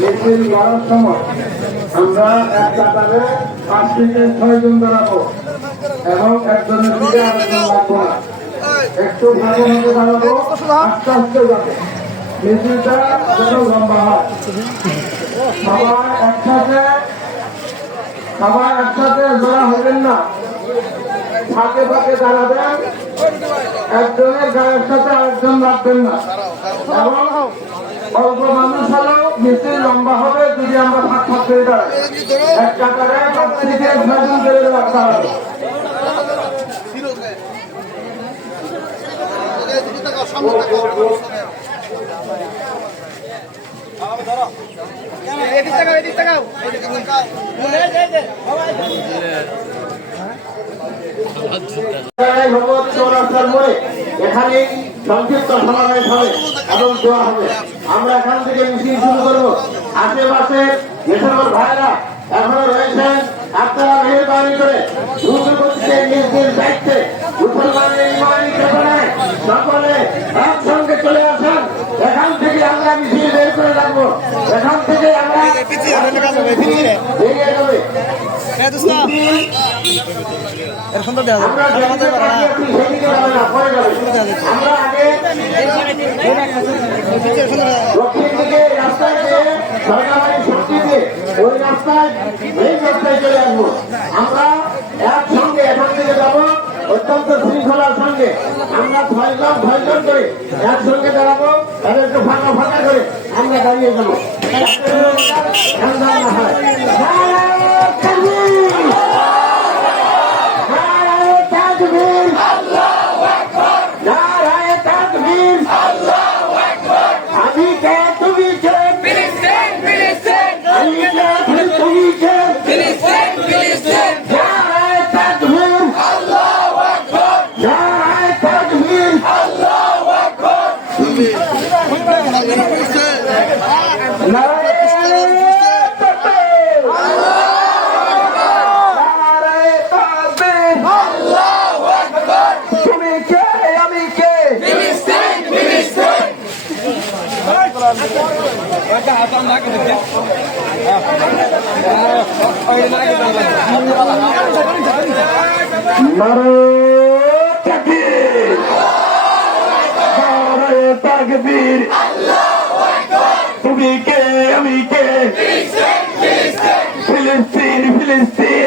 মিছিল করার সময় আমরা এক কাতারে 5 থেকে 6 জন দাঁড়াবো এবং একজনের দিকে আরেকজন লাগবো না। একটু ভালো ভাবে দাঁড়াবো, আস্তে আস্তে যাবে। মিছিলটা যেন লম্বা হয়। সবাই একসাথে জোড়া হবেন না, ফাঁকে ফাঁকে দাঁড়াবেন। একজনের গায়ের সাথে আরেকজন লাগবেন না এবং অল্প মানুষ হলেও মিছিল লম্বা হবে যদি আমরা ফাঁক ফাঁক করে দাঁড়াই। এক কাতারে 5 থেকে 6 জন করে দাঁড়াবো। এখানে সংক্ষিপ্ত সমাবেশ হবে এবং দোয়া হবে। আমরা এখান থেকে মিছিল শুরু করবো। আশেপাশে যে সকল ভাইরা এখনো রয়েছেন, আপনারা মেহরবানি করে দ্রুত গতিতে নিজ নিজ দায়িত্বে মুসলমানের ইমানি চেতনায় সকলে একসঙ্গে চলে আসেন। এখান থেকে আমরা মিছিল বের করে রাখবো। এখান থেকে আমরা বেরিয়ে যাবে। আমরা আগে দক্ষিণ দিকে রাস্তায় সরকারি শক্তি দিয়ে ওই রাস্তায় চলে আসবো। আমরা একসঙ্গে এখান থেকে যাবো অত্যন্ত শৃঙ্খলার সঙ্গে। আমরা 6 জন করে একসঙ্গে দাঁড়াবো, তাদেরকে ফাঁকা ফাঁকা করে আমরা দাঁড়িয়ে যাবো। তুমি কে, আমি কে, ফিলিস্তিন, ফিলিস্তিন।